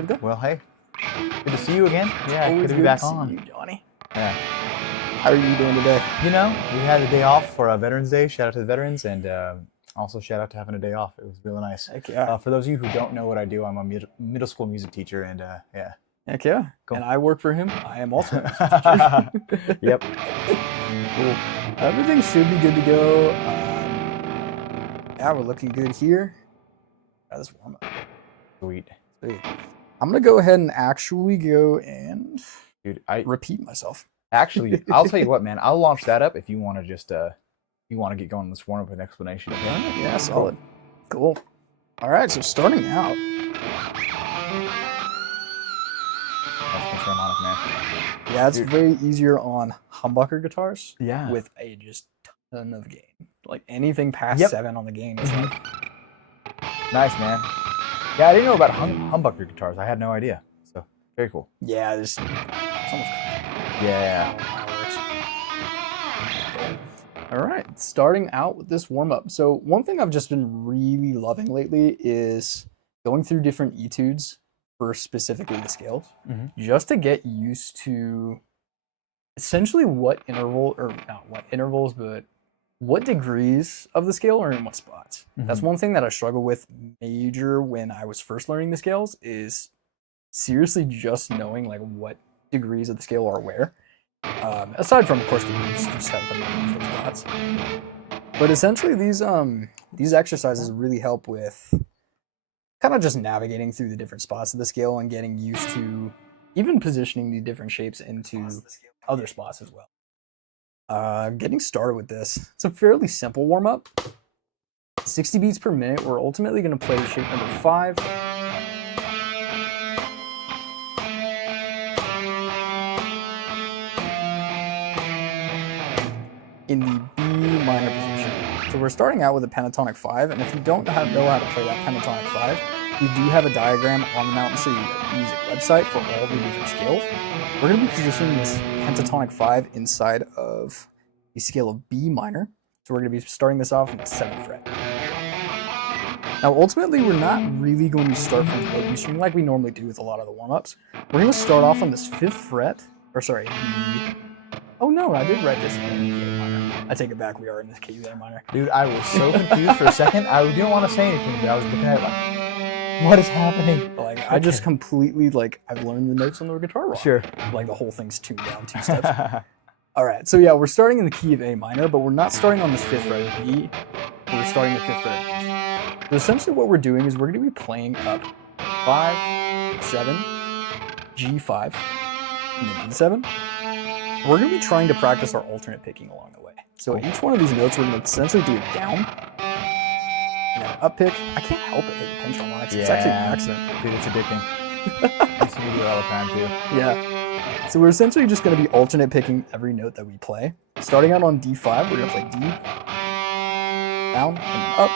Good to go. Well, hey, good to see you again. Yeah, Always good to be good back to see on. you, Johnny. Yeah. How are you doing today? You know, we had a day off for Veterans Day. Shout out to the veterans, and also shout out to having a day off. It was really nice. Heck yeah. For those of you who don't know what I do, I'm a middle school music teacher, and yeah. Heck yeah. Cool. And I work for him. I am also a music teacher. Yep. Cool. Everything should be good to go. Yeah, we're looking good here. This warm up. Sweet. Sweet. I'm gonna go ahead and actually go and repeat myself. Actually, I'll tell you what, man. I'll launch that up if you want to just you want to get going on this warm up with an explanation. Okay? Yeah, solid. Cool. All right, so starting out. That's Mr. Harmonic, man. Yeah, it's way easier on humbucker guitars. Yeah. With a just ton of gain. Like anything past 7 on the gain is like nice, man. Yeah, I didn't know about humbucker guitars. I had no idea. So very cool. Yeah, it's almost yeah. All right, starting out with this warm up. So one thing I've just been really loving lately is going through different etudes for specifically the scales, just to get used to essentially what interval, or not what intervals, but what degrees of the scale are in what spots. That's one thing that I struggle with major when I was first learning the scales, is seriously just knowing like what degrees of the scale are where. Aside from, of course, the roots, just have them in those spots. But essentially, these exercises really help with kind of just navigating through the different spots of the scale and getting used to even positioning the different shapes into other spots as well. Getting started with this, it's a fairly simple warm-up. 60 beats per minute. We're ultimately going to play shape number 5. In the B minor position. So we're starting out with a pentatonic 5, and if you don't know how to play that pentatonic 5, we do have a diagram on the Mountain City Music website for all the different scales. We're going to be positioning this pentatonic 5 inside of the scale of B minor. So we're going to be starting this off in the 7th fret. Now ultimately, we're not really going to start from the open string like we normally do with a lot of the warm-ups. We're going to start off on this 5th fret, or sorry, oh no, I did write this in A minor. I take it back, we are in this key A minor. Dude, I was so confused for a second. I didn't want to say anything, but I was looking at it like, what is happening? Like, I just completely, like, I've learned the notes on the guitar wrong. Sure. Like, the whole thing's tuned down 2 steps. All right, so yeah, we're starting in the key of A minor, but we're not starting on this 5th fret of B. We're starting the 5th fret of B. So essentially what we're doing is we're going to be playing up 5, 7, G5, and then D7. We're going to be trying to practice our alternate picking along the way. So each one of these notes, we're going to essentially do it down, and then up pick. I can't help it hit the pinch harmonics. It's actually an accident. Dude, it's addicting. I used to do it all the time too. Yeah. So we're essentially just going to be alternate picking every note that we play. Starting out on D5, we're going to play D, down, and then up,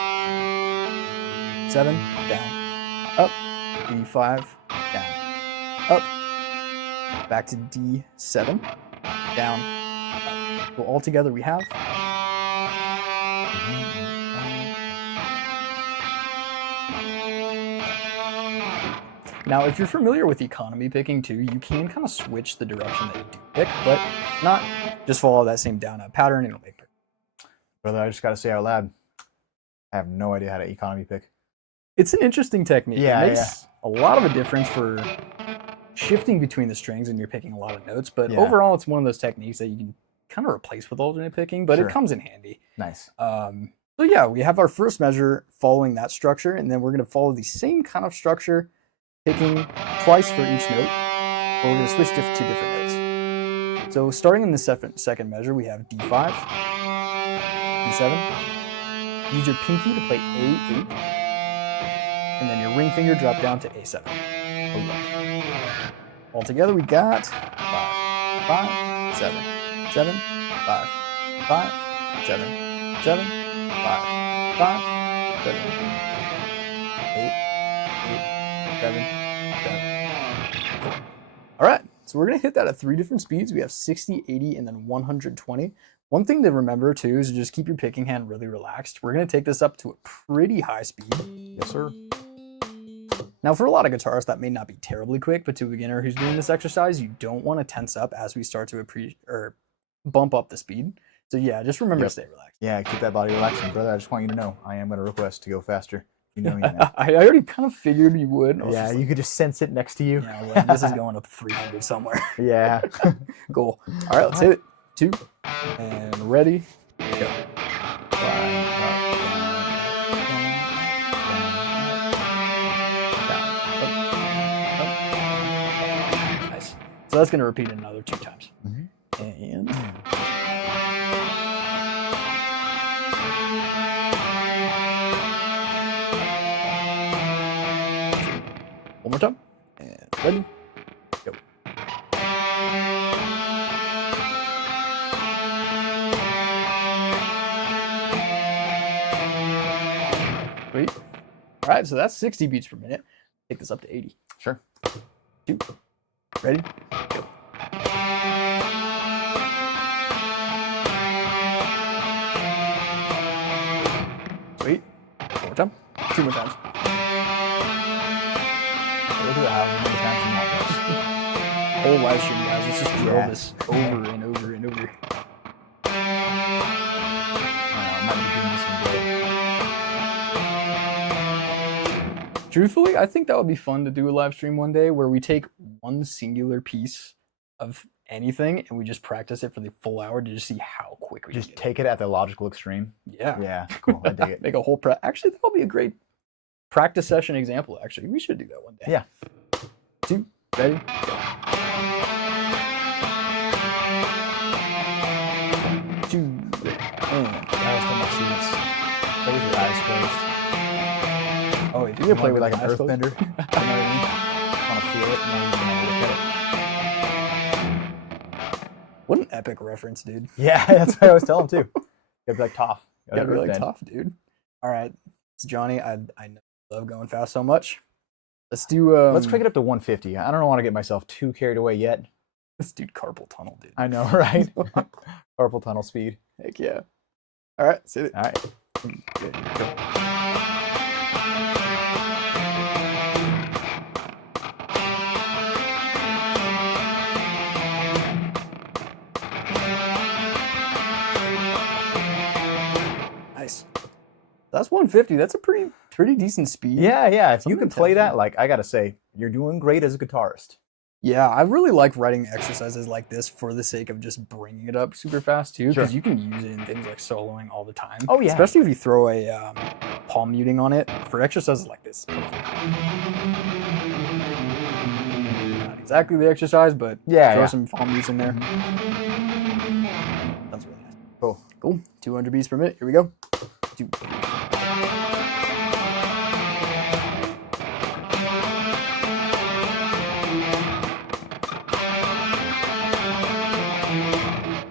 7, down, up, D5, down, up, back to D7, down, up. So all together we have. Now, if you're familiar with economy picking too, you can kind of switch the direction that you do pick, but not just follow that same down-up pattern. It'll make perfect. Brother, I just got to say out loud, I have no idea how to economy pick. It's an interesting technique. Yeah, it makes a lot of a difference for shifting between the strings and you're picking a lot of notes, but overall it's one of those techniques that you can kind of replace with alternate picking, but it comes in handy. Nice. So yeah, we have our first measure following that structure, and then we're going to follow the same kind of structure, picking twice for each note, but we're going to switch to 2 different notes. So starting in the second measure, we have D5, D7. Use your pinky to play A8, and then your ring finger drop down to A7. All together, we got 5, 5, 7, 7, 5, 5, 7, 7, 5, 5, 7, 8, 7, 7. All right, so we're gonna hit that at 3 different speeds. We have 60, 80, and then 120. One thing to remember too is to just keep your picking hand really relaxed. We're gonna take this up to a pretty high speed. Yes, sir. Now, for a lot of guitarists, that may not be terribly quick, but to a beginner who's doing this exercise, you don't want to tense up as we start to bump up the speed. So yeah, just remember to stay relaxed. Yeah, keep that body relaxed. And brother, I just want you to know, I am going to request to go faster. You know me, man. I already kind of figured you would. Yeah, you could just sense it next to you. Yeah, like, this is going up 300 somewhere. Yeah. Cool. All right, let's hit it. 2, and ready, go. Nice. So that's going to repeat it another 2 times. And one more time. And ready, go. Sweet. All right, so that's 60 beats per minute. Take this up to 80. Sure. 2, ready, go. Sweet. One more time. 2 more times. We'll do it however many times you want this. Whole live stream, guys. Let's just drill this over and over and over. I might be doing this one good. Truthfully, I think that would be fun to do a live stream one day where we take one singular piece of anything and we just practice it for the full hour to just see how quick we Just can take it at the logical extreme. Yeah. Yeah, cool. I dig it. Make a whole actually, that would be a great practice session example, actually. We should do that one day. Yeah. 2, ready, go. Two, and That was for my students. Play with your eyes closed. oh, if you're gonna play with like an eyes closed- earthbender, you know what I mean? Want to feel it, and then you want to look at it. What an epic reference, dude. Yeah, that's what I always tell them too. You gotta be like tough. Yeah, really tough, dude. All right, it's Johnny. I know you love going fast so much. Let's do. Let's crank it up to 150. I don't want to get myself too carried away yet. Let's do carpal tunnel, dude. I know, right? Carpal tunnel speed. Heck yeah. All right, see it. All right. Good, go. Nice. That's 150. That's a pretty decent speed. Yeah, yeah. If you Something can play that, intentional. like I gotta say, you're doing great as a guitarist. Yeah, I really like writing exercises like this for the sake of just bringing it up super fast too, because Sure. you can use it in things like soloing all the time. Oh, yeah. Especially if you throw a palm muting on it for exercises like this. Perfect. Not exactly the exercise, but Yeah, throw yeah. some palm mutes in there. Sounds really nice. Cool. Cool. 200 beats per minute. Here we go. 2.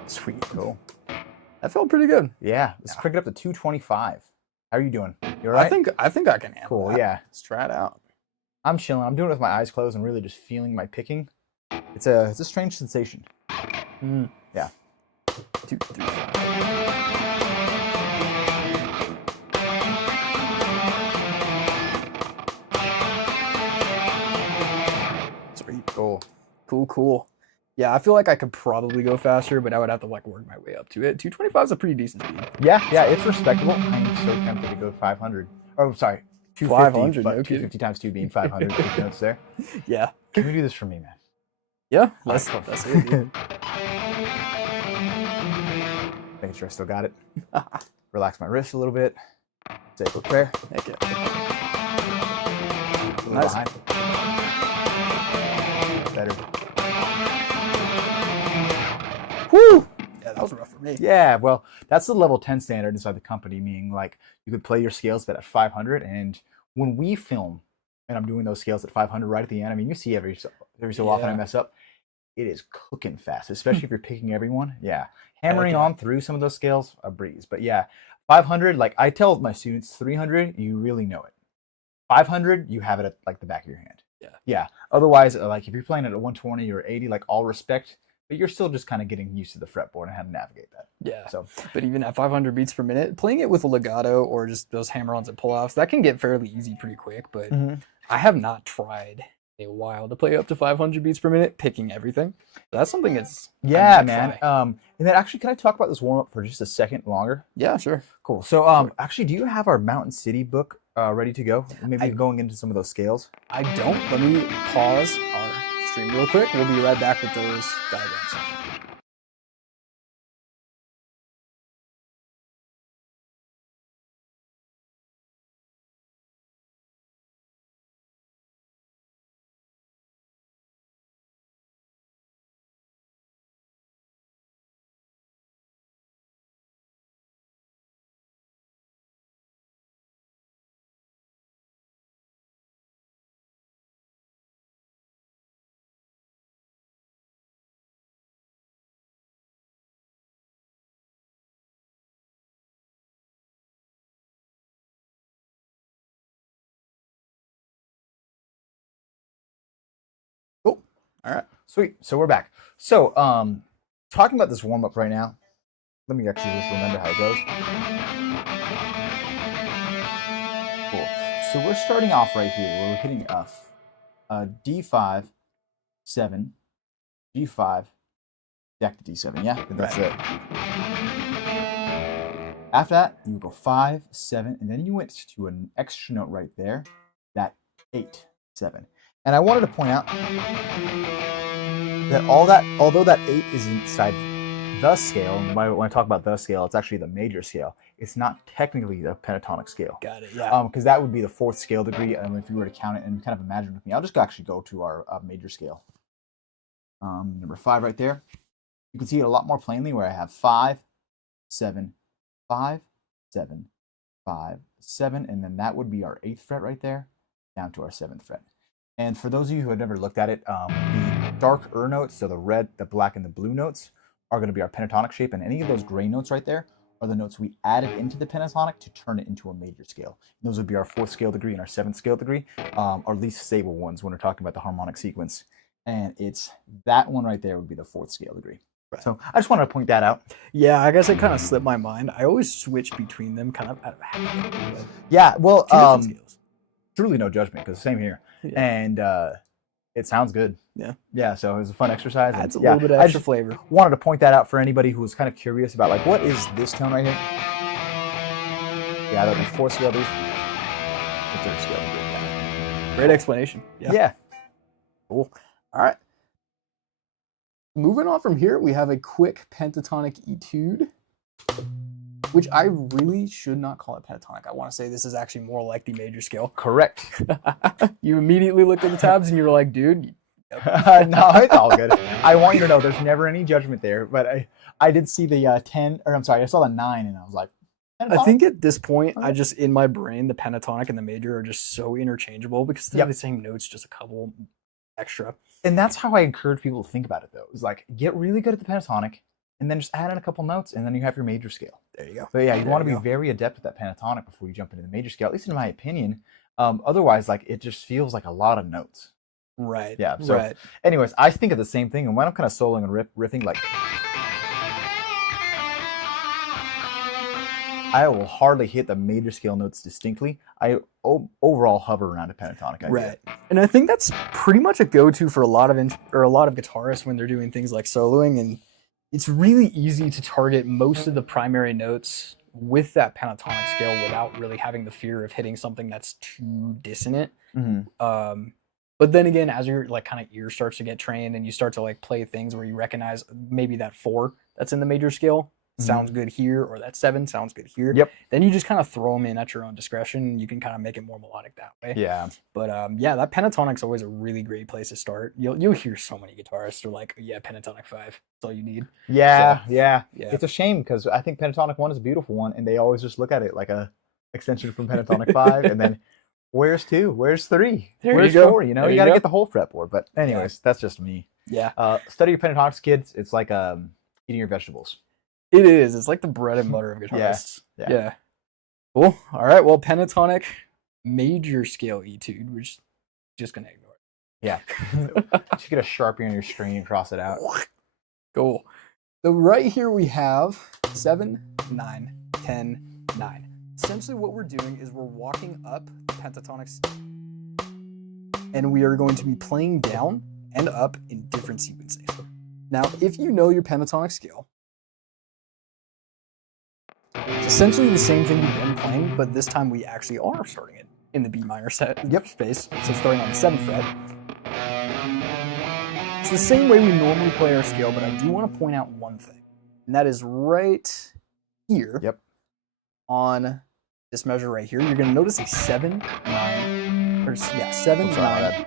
Sweet. Cool. That felt pretty good. Yeah. Let's crank it up to 225. How are you doing? You all right? I think I can handle Cool. that. Yeah. Let's try it out. I'm chilling. I'm doing it with my eyes closed and really just feeling my picking. It's a strange sensation. Mm. Yeah. 2, 3, 4. Sweet. Cool. Cool. Yeah, I feel like I could probably go faster, but I would have to like work my way up to it. 225 is a pretty decent speed. Yeah, it's respectable. I'm so tempted to go 500. Oh, sorry. 250, 500, but no kidding. 250 times 2 being 500. Take notes there. Yeah. Can we do this for me, man? Yeah. That's it, dude. Making sure I still got it. Relax my wrist a little bit. Say a quick prayer. Heck yeah. A little Nice. behind. Better. Woo! Yeah, that was rough for me. Yeah, well, that's the level 10 standard inside the company, meaning like you could play your scales but at 500. And when we film and I'm doing those scales at 500 right at the end, I mean, you see every so often I Yeah. mess up. It is cooking fast, especially if you're picking everyone. Yeah. Hammering yeah. on through some of those scales, a breeze. But yeah, 500, like I tell my students, 300, you really know it. 500, you have it at like the back of your hand. Yeah. Yeah. Otherwise, like if you're playing at a 120 or 80, like all respect, but you're still just kind of getting used to the fretboard and how to navigate that. Yeah. So But even at 500 beats per minute, playing it with a legato or just those hammer-ons and pull-offs, that can get fairly easy pretty quick. But I have not tried in a while to play up to 500 beats per minute, picking everything. That's something that's Yeah, man. And then actually, can I talk about this warm up for just a second longer? Yeah, sure. Cool. So, actually, do you have our Mountain City book ready to go? Maybe going into some of those scales. I don't. Let me pause our stream real quick. We'll be right back with those diagrams. Cool. All right. Sweet. So we're back. So, talking about this warm up right now. Let me actually just remember how it goes. Cool. So we're starting off right here. Where we're hitting a D5, 7, G5, back to D7. Yeah, that's it. After that, you go 5, 7, and then you went to an extra note right there, that 8, 7. And I wanted to point out that although that 8 is inside the scale, and when I talk about the scale, it's actually the major scale. It's not technically the pentatonic scale. Got it. Yeah. Because that would be the 4th scale degree. If you were to count it and kind of imagine with me, I'll just actually go to our major scale. Number 5 right there. You can see it a lot more plainly where I have 5, 7, 5, 7, 5, 7, and then that would be our 8th fret right there, down to our 7th fret. And for those of you who have never looked at it, the darker notes, so the red, the black, and the blue notes, are going to be our pentatonic shape, and any of those gray notes right there are the notes we added into the pentatonic to turn it into a major scale. And those would be our 4th scale degree and our 7th scale degree, our least stable ones when we're talking about the harmonic sequence. And it's that one right there would be the 4th scale degree. Right. So I just wanted to point that out. Yeah, I guess it kind of slipped my mind. I always switch between them kind of out of habit. Yeah, well, Two different scales. Truly no judgment, because same here. Yeah. And it sounds good. Yeah. Yeah, so it was a fun exercise. Adds a little bit of extra flavor. Wanted to point that out for anybody who was kind of curious about, like, what is this tone right here? Yeah, that was 4th scale degree. The 3rd scale degree. Great explanation. Yeah. Cool. All right. Moving on from here, we have a quick pentatonic etude, which I really should not call it pentatonic. I want to say this is actually more like the major scale. Correct. You immediately looked at the tabs and you were like, dude. No, it's all good. I want you to know there's never any judgment there, but I did see the 10, or I'm sorry, I saw the 9 and I was like, pentatonic? I think at this point, I just, in my brain, the pentatonic and the major are just so interchangeable because they're the same notes, just a couple extra. And that's how I encourage people to think about it, though. It's like, get really good at the pentatonic, and then just add in a couple notes, and then you have your major scale. There you go. But yeah, you want to be very adept at that pentatonic before you jump into the major scale, at least in my opinion. Otherwise, like, it just feels like a lot of notes. Right. Yeah. So, anyways, I think of the same thing, and when I'm kind of soloing and riffing, like, I will hardly hit the major scale notes distinctly. I overall hover around a pentatonic idea. Right. And I think that's pretty much a go-to for a lot of guitarists when they're doing things like soloing, and it's really easy to target most of the primary notes with that pentatonic scale without really having the fear of hitting something that's too dissonant. Mm-hmm. But then again, as your like kind of ear starts to get trained and you start to like play things where you recognize maybe that 4 that's in the major scale sounds good here, or that 7 sounds good here. Yep. Then you just kind of throw them in at your own discretion. You can kind of make it more melodic that way. Yeah. But yeah, that pentatonic's always a really great place to start. You'll hear so many guitarists are like, yeah, pentatonic 5. That's all you need. Yeah, so, yeah. It's a shame because I think pentatonic 1 is a beautiful one, and they always just look at it like a extension from pentatonic 5, and then where's 2? Where's 3? Where's 4? You know, you got to get the whole fretboard. But anyways, that's just me. Yeah. Study your pentatonics, kids. It's like eating your vegetables. It is. It's like the bread and butter of guitarists. Yeah. Cool. All right. Well, pentatonic major scale etude. We're just going to ignore it. Yeah. Just get a Sharpie on your screen and cross it out. Cool. So right here we have 7, 9, 10, 9. Essentially what we're doing is we're walking up the pentatonic. and we are going to be playing down and up in different sequencing. Now, if you know your pentatonic scale, it's essentially the same thing we've been playing, but this time we actually are starting it in the B minor space. So starting on the 7th fret. It's the same way we normally play our scale, but I do want to point out one thing, and that is right here. Yep. On this measure right here, you're going to notice a 7, 9, or yeah, 7, 9,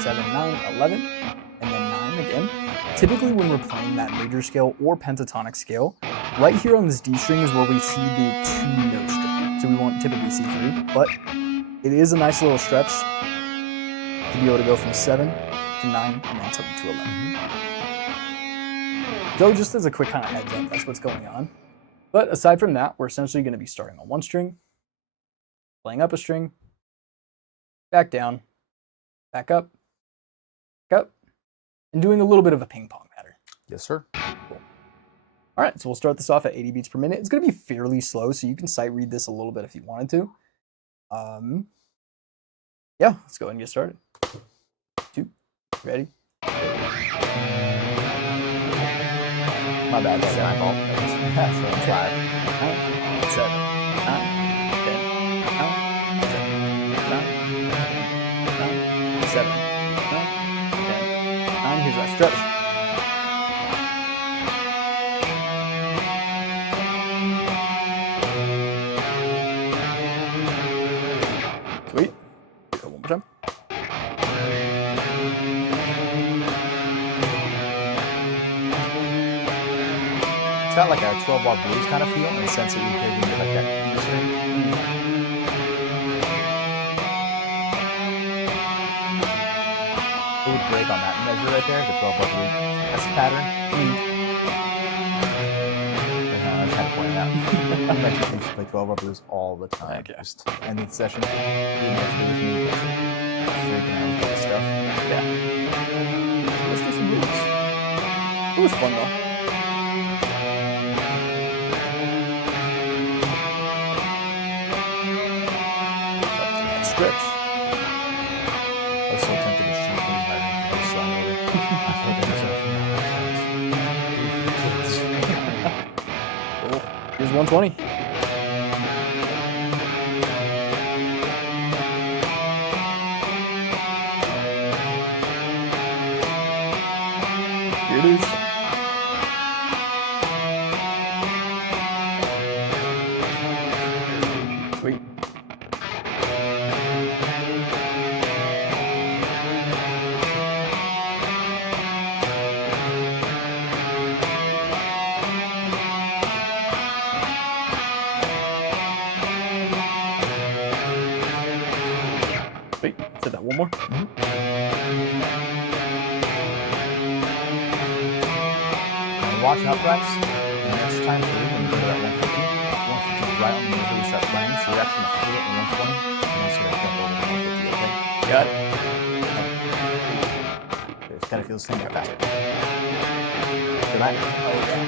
7, 9, 11, and then 9 again. Typically when we're playing that major scale or pentatonic scale, right here on this D string is where we see the 2-note string. So we won't typically see 3, but it is a nice little stretch to be able to go from 7 to 9 and then to 11. So just as a quick kind of heads up, that's what's going on. But aside from that, we're essentially going to be starting on one string, playing up a string, back down, back up, and doing a little bit of a ping pong pattern. Yes, sir. Cool. All right, so we'll start this off at 80 beats per minute. It's going to be fairly slow, so you can sight read this a little bit if you wanted to. Yeah, let's go ahead and get started. 2, ready? My bad, that's my fault. That's 5, 7, 9, 10, 7, 9, 10, 9. Here's our stretch. Sweet. Go one more time. It's got like a 12-bar blues kind of feel in the sense that you can get like that E string. It would break on that measure right there, the 12-bar blues. That's the pattern. I was kind of pointing out. I mentioned we used to play 12-bar blues all the time. Okay. Just ending the session. Doing what to do with me. Freaking out with this stuff. Yeah. Let's do some moves. It was fun though. Stretch. I was so tempted to shoot things by them for slide over. I thought Cool. Here's 120. Here it is. Sweet. Wait, say that one more. Watching uprights, and next time through, when you go to that 150, 150 is right on the measure we start playing, so you're actually going to feel it in 120, and then sort of jump over to 150, okay? Got it. It kind of feels the same like that. Feel that? Oh yeah.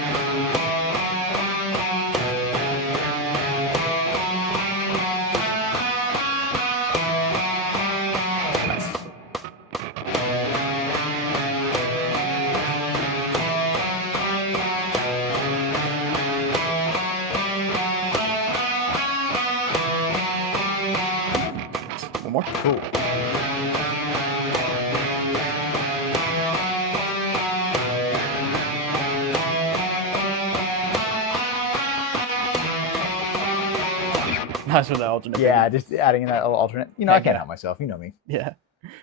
One more. Cool. Nice with that alternate. Yeah, just adding in that little alternate. You know, I can't help myself. You know me. Yeah.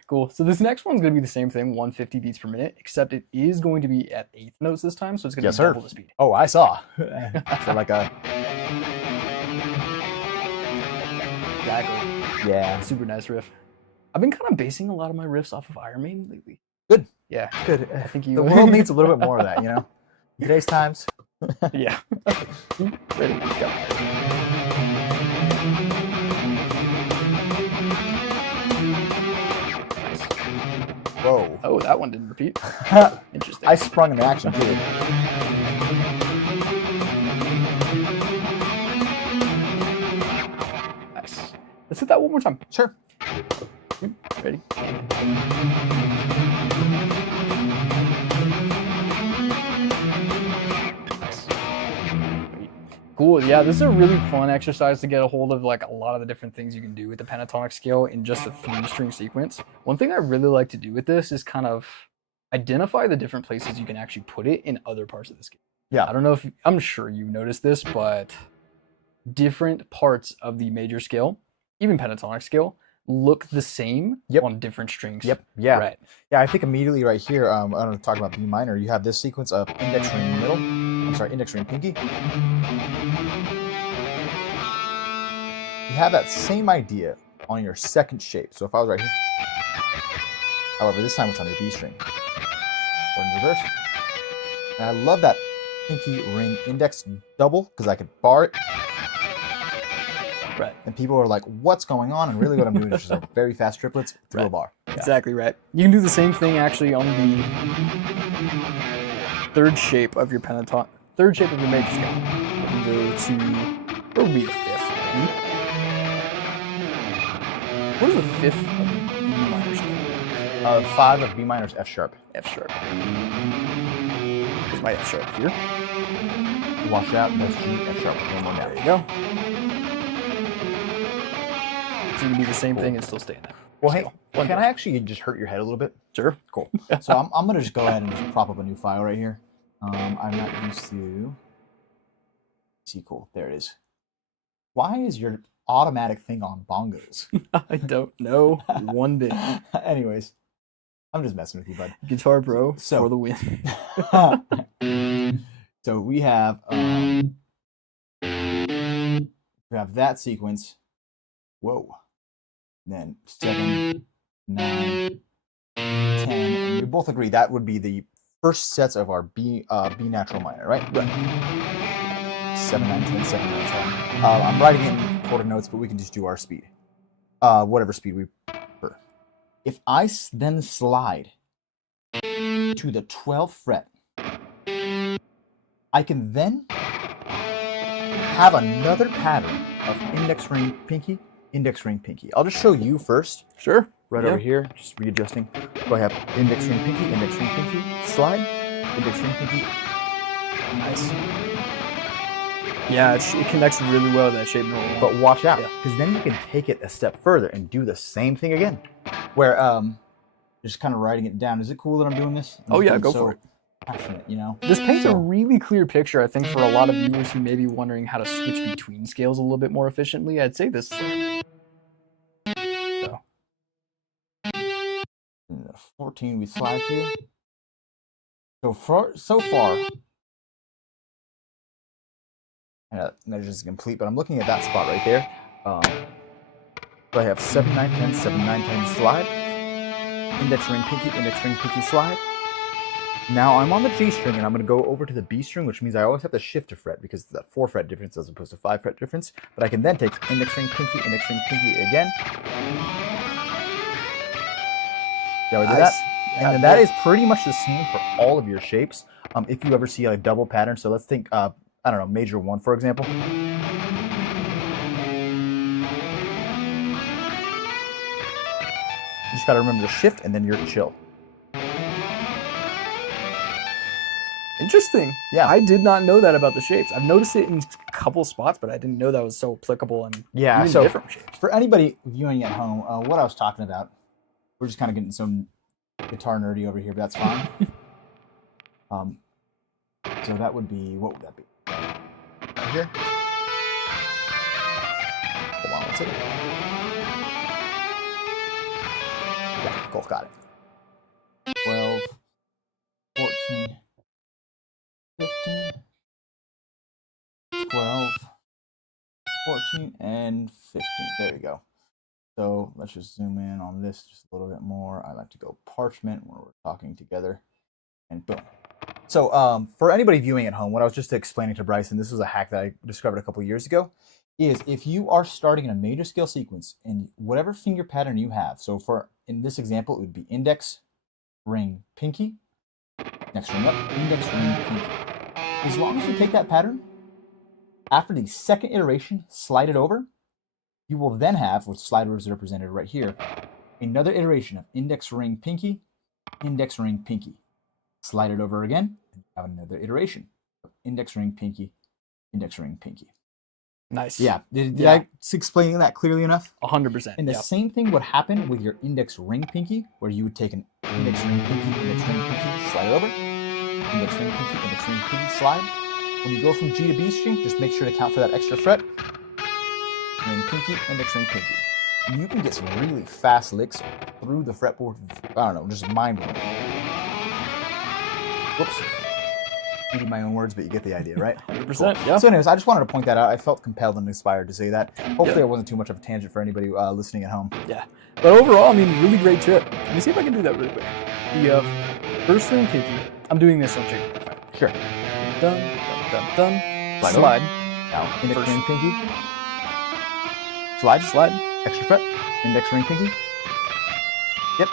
Cool. So this next one's going to be the same thing, 150 beats per minute, except it is going to be at 8th notes this time, so it's going to be double the speed. Oh, I saw. So like a... Exactly. Yeah. Super nice riff. I've been kind of basing a lot of my riffs off of Iron Maiden lately. Good. Yeah. Good. I think you... The world needs a little bit more of that, you know? In today's times. Yeah. Ready? Go. Whoa. Oh, that one didn't repeat. Interesting. I sprung into action, too. Nice. Let's hit that one more time. Sure. Ready? Cool. Yeah, this is a really fun exercise to get a hold of like a lot of the different things you can do with the pentatonic scale in just a 3-string sequence. One thing I really like to do with this is kind of identify the different places you can actually put it in other parts of the scale. Yeah. I don't know if I'm sure you've noticed this, but different parts of the major scale, even pentatonic scale, look the same on different strings. Yep. Yeah. Right. Yeah. I think immediately right here, I don't know, talking about B minor, you have this sequence of index ring middle. I'm sorry, index ring pinky. You have that same idea on your second shape. So if I was right here, however, this time it's on your B string or in reverse. And I love that pinky ring index double because I could bar it. Right. And people are like, what's going on? And really what I'm doing is just like very fast triplets through a bar. Yeah. Exactly right. You can do the same thing actually on the third shape of your pentatonic, third shape of your major scale. You can go to, what would be the fifth? What is the fifth of the B minor scale? 5 of B minor is F sharp. F sharp. Here's my F sharp here. Wash out, that's G, F sharp. One more down. There you go. So you can do the same thing and still stay in that. Well, hey, can I actually just hurt your head a little bit? Sure. Cool. So I'm going to just go ahead and just prop up a new file right here. I'm not used to... See, cool. There it is. Why is your automatic thing on bongos? I don't know one bit. Anyways, I'm just messing with you, bud. Guitar Pro for the win. So we have that sequence. Whoa. Then 7, 9, 10. And we both agree that would be the first sets of our B natural minor, right? Right. 7, 9, 10, 7, 9, 10. I'm writing in quarter notes, but we can just do our speed. Whatever speed we prefer. If I then slide to the 12th fret, I can then have another pattern of index ring pinky, index ring pinky. I'll just show you first. Sure. Right over here, just readjusting. So I have index ring pinky, slide, index ring pinky. Nice. Yeah, it connects really well to that shape normal. But watch out, because then you can take it a step further and do the same thing again. Where just kind of writing it down. Is it cool that I'm doing this? Oh yeah, go for it. Passionate, you know. This paints a really clear picture, I think, for a lot of viewers who may be wondering how to switch between scales a little bit more efficiently. I'd say this. So. 14 we slide to. So far, that is complete, but I'm looking at that spot right there. So I have 7, 9, 10, 7, 9, 10 slide. Index ring pinky slide. Now I'm on the G string and I'm going to go over to the B string, which means I always have to shift a fret because it's that 4 fret difference as opposed to 5 fret difference. But I can then take index ring pinky again. See how I did that? And then that is pretty much the same for all of your shapes. If you ever see a double pattern, so let's think, I don't know, major 1, for example. You just got to remember to shift and then you're chill. Interesting. Yeah, I did not know that about the shapes. I've noticed it in a couple spots, but I didn't know that was so applicable in so different shapes. For anybody viewing at home, what I was talking about, we're just kind of getting some guitar nerdy over here, but that's fine. So that would be, what would that be? Right here. Hold on one second. Yeah, cool, got it. 12, 14, 15, 12, 14, and 15. There you go. So let's just zoom in on this just a little bit more. I like to go parchment when we're talking together. And boom. So for anybody viewing at home, what I was just explaining to Bryson, this was a hack that I discovered a couple years ago, is if you are starting in a major scale sequence in whatever finger pattern you have, so for in this example, it would be index, ring, pinky, next ring up, index, ring, pinky. As long as you take that pattern, after the second iteration, slide it over, you will then have, with slide is represented right here, another iteration of index ring pinky, index ring pinky. Slide it over again, and have another iteration of index ring pinky, index ring pinky. Nice. Yeah. Did I explain that clearly enough? 100%. And the same thing would happen with your index ring pinky, where you would take an index ring pinky, slide it over, index ring pinky, slide. When you go from G to B string, just make sure to count for that extra fret. Ring pinky, index ring pinky. And you can get some really fast licks through the fretboard. I don't know, just mind-blowing. Whoops. Reading my own words, but you get the idea, right? 100%. Cool. Yeah. So anyways, I just wanted to point that out. I felt compelled and inspired to say that. Hopefully it wasn't too much of a tangent for anybody listening at home. Yeah. But overall, I mean, really great trip. Let me see if I can do that really quick. You have first ring pinky. I'm doing this on chicken. Sure. Dun, dun, dun. Slide. Now, index First. ring pinky. Slide. Slide. Extra fret. Index ring pinky. Yep.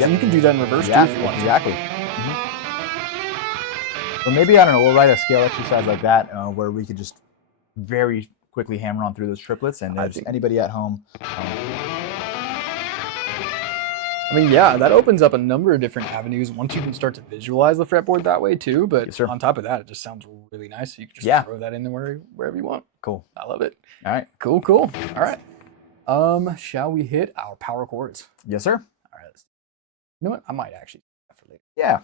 Yeah, you can do that in reverse too if you want to. Exactly. Or maybe, I don't know, we'll write a scale exercise like that where we could just very quickly hammer on through those triplets. And if anybody at home... I mean, yeah, that opens up a number of different avenues once you can start to visualize the fretboard that way too. But Yes, sir. on top of that, it just sounds really nice. You can just throw that in there wherever you want. Cool. I love it. All right. Cool. All right. Shall we hit our power chords? Yes, sir. All right. You know what? I might actually do that for later. Yeah.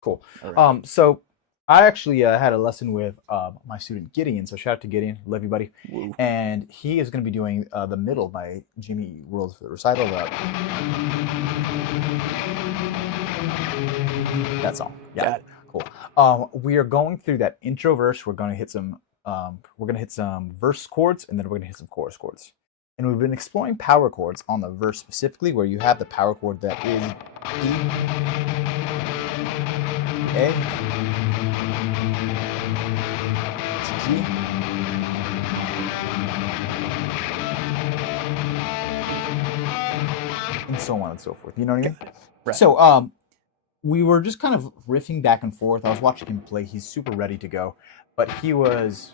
Cool. All right. So I actually had a lesson with my student Gideon. So shout out to Gideon. Love you, buddy. Woo. And he is going to be doing The Middle by Jimmy World Recital. That song. Yeah. Got it. Cool. We are going through that intro verse. We're going to hit some verse chords, and then we're going to hit some chorus chords. And we've been exploring power chords on the verse specifically, where you have the power chord that is D, A, G, and so on and so forth. You know what I mean? Right. So, we were just kind of riffing back and forth. I was watching him play. He's super ready to go, but he was,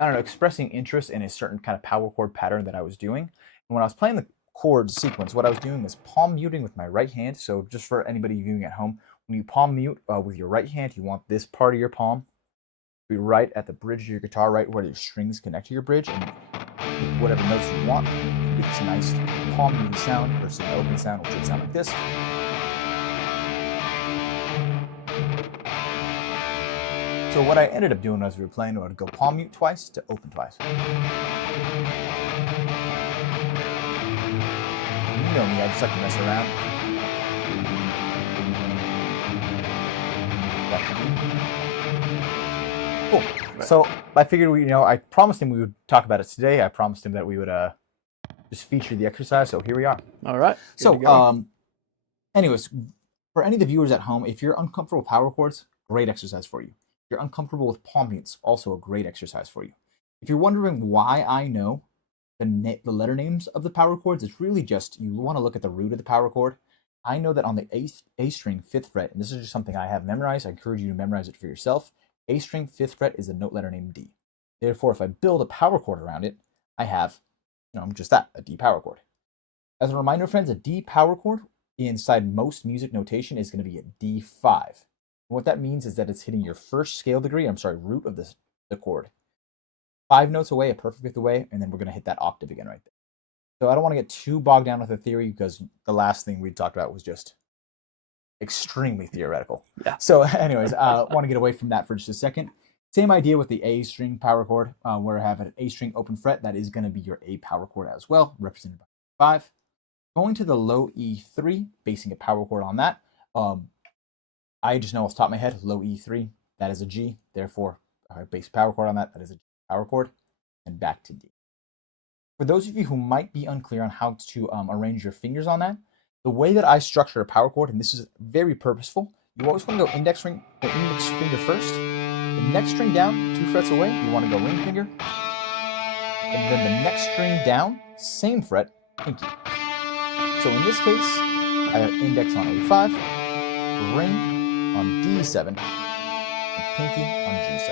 I don't know, expressing interest in a certain kind of power chord pattern that I was doing. And when I was playing the chord sequence, what I was doing was palm muting with my right hand. So just for anybody viewing at home, when you palm mute with your right hand, you want this part of your palm to be right at the bridge of your guitar, right where your strings connect to your bridge, and pick whatever notes you want. You get this nice palm muting sound versus an open sound, which would sound like this. So what I ended up doing as we were playing, I would go palm mute twice to open twice. You know me, I just like to mess around. Cool. So I figured I promised him we would talk about it today. I promised him that we would just feature the exercise. So here we are. All right. So anyways, for any of the viewers at home, if you're uncomfortable with power chords, great exercise for you. If you're uncomfortable with palm mutes, also a great exercise for you. If you're wondering why I know the letter names of the power chords, it's really just you want to look at the root of the power chord. I know that on the A string, 5th fret, and this is just something I have memorized. I encourage you to memorize it for yourself. A string, 5th fret is the note letter named D. Therefore, if I build a power chord around it, I have, just that, a D power chord. As a reminder, friends, a D power chord inside most music notation is going to be a D5. What that means is that it's hitting your first scale degree, root of the chord. 5 notes away, a perfect fifth away, and then we're going to hit that octave again right there. So I don't want to get too bogged down with the theory because the last thing we talked about was just extremely theoretical. Yeah. So anyways, I want to get away from that for just a second. Same idea with the A string power chord, where I have an A string open fret. That is going to be your A power chord as well, represented by 5. Going to the low E3, basing a power chord on that. I just know off the top of my head, low E3, that is a G. Therefore, I base power chord on that. That is a G power chord. And back to D. For those of you who might be unclear on how to arrange your fingers on that, the way that I structure a power chord, and this is very purposeful, you always want to go index finger first. The next string down, 2 frets away, you want to go ring finger. And then the next string down, same fret, pinky. So in this case, I have index on A5, ring on D7, and pinky on G7.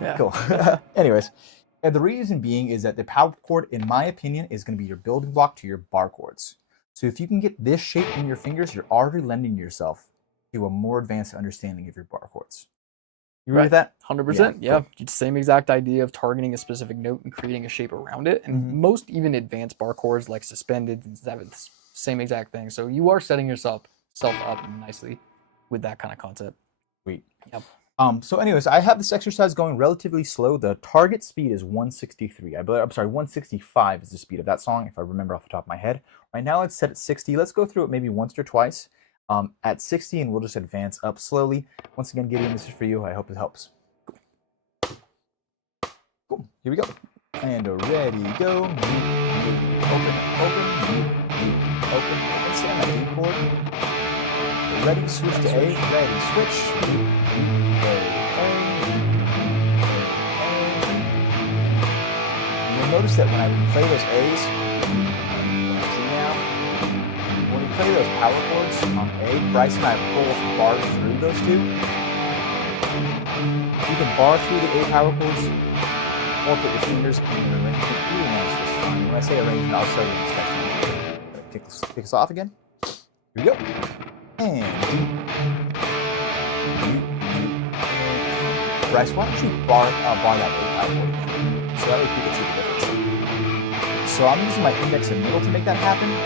Yeah. Cool. Anyways, and the reason being is that the power chord, in my opinion, is going to be your building block to your bar chords. So if you can get this shape in your fingers, you're already lending yourself to a more advanced understanding of your bar chords. You agree with that? 100%. Yeah. Cool. Same exact idea of targeting a specific note and creating a shape around it. And most even advanced bar chords like suspended and sevenths, same exact thing. So you are setting yourself up nicely with that kind of concept. Sweet. Yep. So anyways, I have this exercise going relatively slow. The target speed is 163. I'm sorry, 165 is the speed of that song, if I remember off the top of my head. Right now it's set at 60. Let's go through it maybe once or twice at 60, and we'll just advance up slowly. Once again, Gideon, this is for you. I hope it helps. Cool. Here we go. And ready, go. Open, stay on that A chord. Ready, switch to A. Ready, switch. You'll notice that when I play those A's, when we play those power chords on A, Bryce and I both bar through those two. You can bar through the A power chords or put your fingers in the arrangement. Either one is just fine. When I say arrangement, I'll show you this next time. Kick us off again. Here we go. And Bryce, why don't you bar that A power chord so that way people see the difference. So I'm using my index and middle to make that happen. You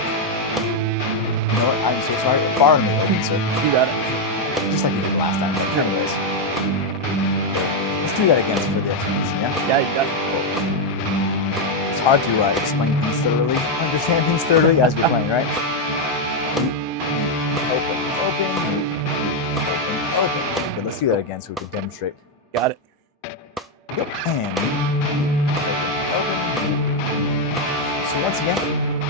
know what? I'm so sorry. Bar in the middle, so you got it. Just like you did last time. But anyways, let's do that again for the explanation. Yeah, you got it. Cool. It's hard to explain things thoroughly, understand things thoroughly as you're playing, right? Open. Okay, let's do that again so we can demonstrate. Got it. Yep. And open. So once again,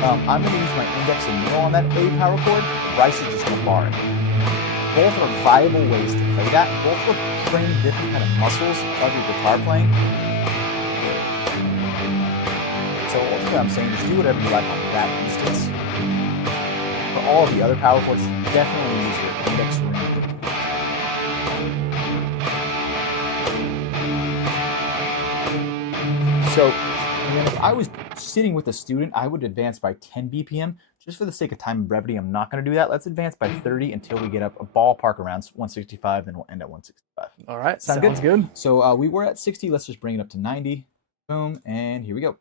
I'm going to use my index and middle on that A power chord. Bryce is just going to bar it. Both are viable ways to play that. Both will train different kind of muscles of your guitar playing. So ultimately I'm saying is do whatever you like on that instance. For all of the other power chords, definitely use your index ring. So if I was sitting with a student, I would advance by 10 BPM. Just for the sake of time and brevity, I'm not going to do that. Let's advance by 30 until we get up a ballpark around 165, then we'll end at 165. All right, sounds good. So we were at 60. Let's just bring it up to 90. Boom, and here we go.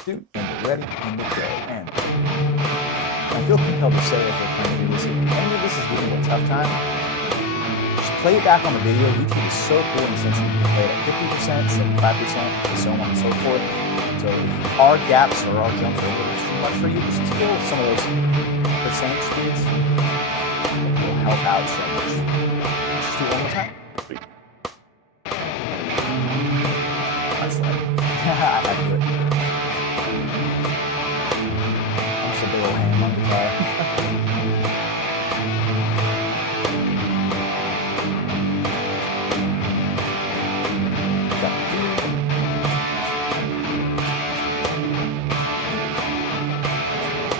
2, and ready, and go. And I feel compelled to say if we're playing this, if any of this is giving you a tough time, just play it back on the video. YouTube is so cool in the sense that you can play it at 50%, 75%, and so on and so forth. So if our gaps or our jumps are a little too much for you, just explore some of those percentage speeds. It will help out so much. Let's just do it one more time. Sweet. That's like, I had to do it. I'm just a big old ham on guitar.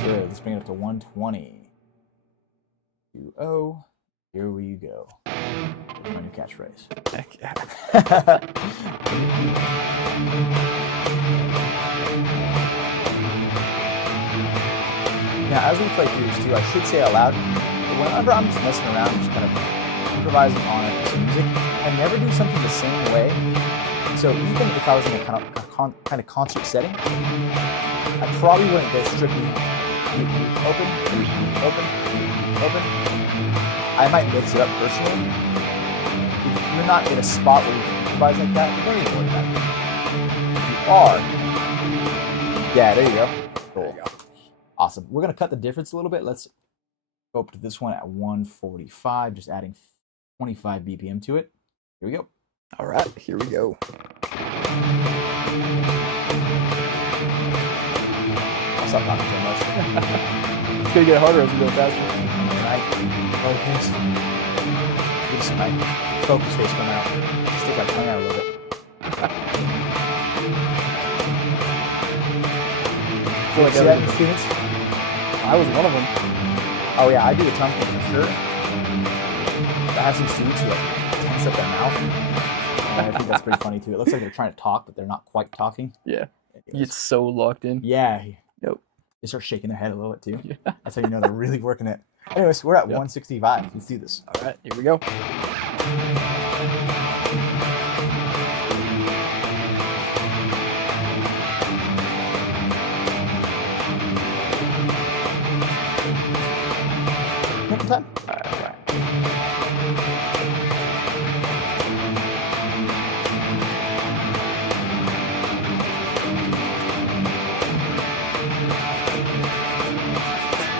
Good. Let's bring it up to 120. 2-0. Here we go. That's my new catchphrase. Heck yeah. Now, as we play through this too, I should say out loud, whenever I'm just messing around, just kind of improvising on a piece of music, I never do something the same way. So even if I was in a kind of concert setting, I probably wouldn't go strictly open. I might mix it up personally. If you're not in a spot where you can improvise like that, don't even worry about it. If you are, yeah, there you go. Cool. There you go. Awesome. We're going to cut the difference a little bit. Let's go up to this one at 145, just adding 25 BPM to it. Here we go. All right, here we go. I'll stop talking so much. It's going to get harder as we go faster. Right. Focus. Get some like focus face coming out. Stick my tongue out a little bit. Feel like see that, students? I was one of them. Oh yeah, I do a tongue thing for sure. have some students who like tense up their mouth. And I think that's pretty funny too. It looks like they're trying to talk, but they're not quite talking. Yeah. Anyways. It's so locked in. Yeah. Yep. They start shaking their head a little bit too. Yeah. That's how you know they're really working it. Anyways, we're at Yep. 165. Let's do this. All right, here we go. Next time. All right.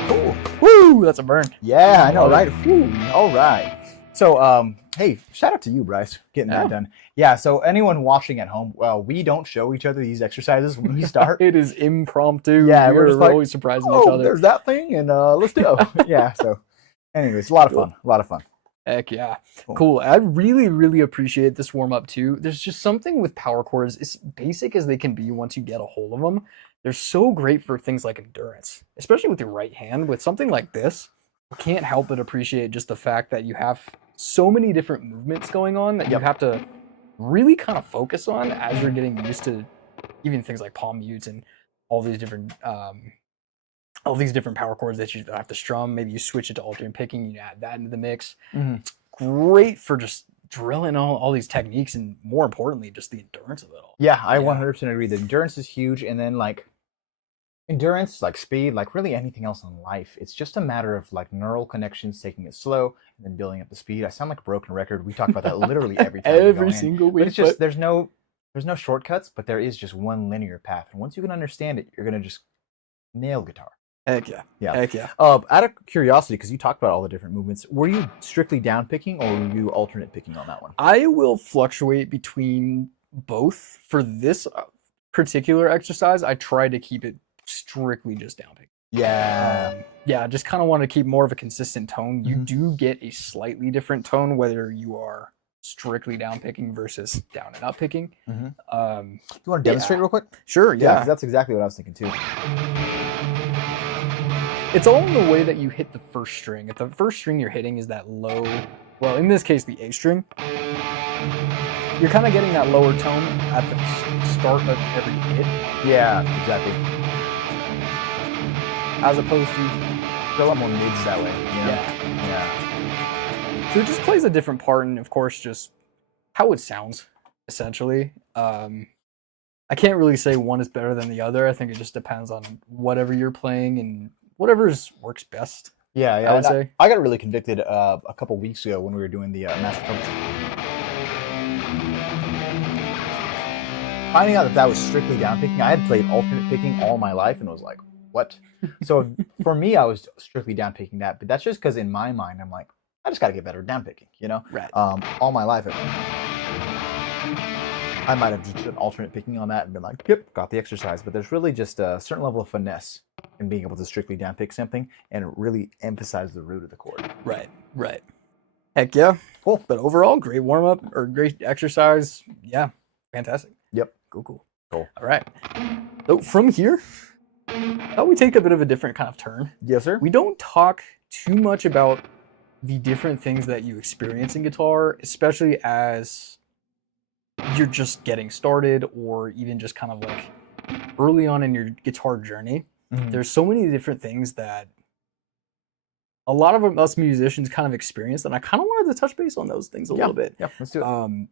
Cool. Woo! That's a burn. Yeah, I know, Love it. right? Whew. All right. So, hey, shout out to you, Bryce, getting that done. Yeah. So, anyone watching at home, well, we don't show each other these exercises when we start. It is impromptu. Yeah, we're we're just like, always surprising each Oh, other. there's that thing, and let's go. Yeah. So, anyways, a lot of fun. A lot of fun. Heck yeah. Cool. Cool. I really, really appreciate this warm up too. There's just something with power chords, as basic as they can be once you get a hold of them. They're so great for things like endurance, especially with your right hand. With something like this, you can't help but appreciate just the fact that you have so many different movements going on that you have to really kind of focus on as you're getting used to even things like palm mutes and all these different power chords that you have to strum. Maybe you switch it to alternate picking, you add that into the mix. It's great for just drilling all these techniques and more importantly, just the endurance of it all. Yeah, I 100% agree. The endurance is huge, and then like endurance, like speed, like really anything else in life, it's just a matter of like neural connections, taking it slow and then building up the speed. I sound like a broken record. We talk about that literally every time. Every single week. But it's just there's no shortcuts, but there is just one linear path, and once you can understand it, you're gonna just nail guitar. Heck yeah. Yeah. Heck yeah. Out of curiosity, because you talked about all the different movements, were you strictly down picking or were you alternate picking on that one? I will fluctuate between both. For this particular exercise, I try to keep it strictly just down picking. Yeah. Yeah, I just kind of want to keep more of a consistent tone. You do get a slightly different tone whether you are strictly down picking versus down and up picking. Do you want to demonstrate real quick? Sure, yeah. 'Cause that's exactly what I was thinking too. It's all in the way that you hit the first string. If the first string you're hitting is that low, well, in this case, the A string, you're kind of getting that lower tone at the start of every hit. Yeah, exactly. As opposed to, There are a lot more mids that way. You know? Yeah. so it just plays a different part, and of course, just how it sounds, essentially. I can't really say one is better than the other. I think it just depends on whatever you're playing and whatever works best. Yeah, I would say. I got really convicted a couple weeks ago when we were doing the Master Trumpet. Finding out that was strictly down picking. I had played alternate picking all my life and was like, what? So for me, I was strictly down picking that, but that's just because in my mind, I'm like, I just got to get better at down picking, you know? Right. All my life, I might have just done alternate picking on that and been like, yep, got the exercise. But there's really just a certain level of finesse in being able to strictly down pick something and really emphasize the root of the chord. Right. Heck yeah. Cool. But overall, great warm up or great exercise. Yeah. Fantastic. Yep. Cool. Cool. All right. So from here, I thought we take a bit of a different kind of turn. Yes, sir. We don't talk too much about the different things that you experience in guitar, especially as you're just getting started or even just kind of like early on in your guitar journey. There's so many different things that a lot of us musicians kind of experience, and I kind of wanted to touch base on those things a little bit. Yeah, let's do it.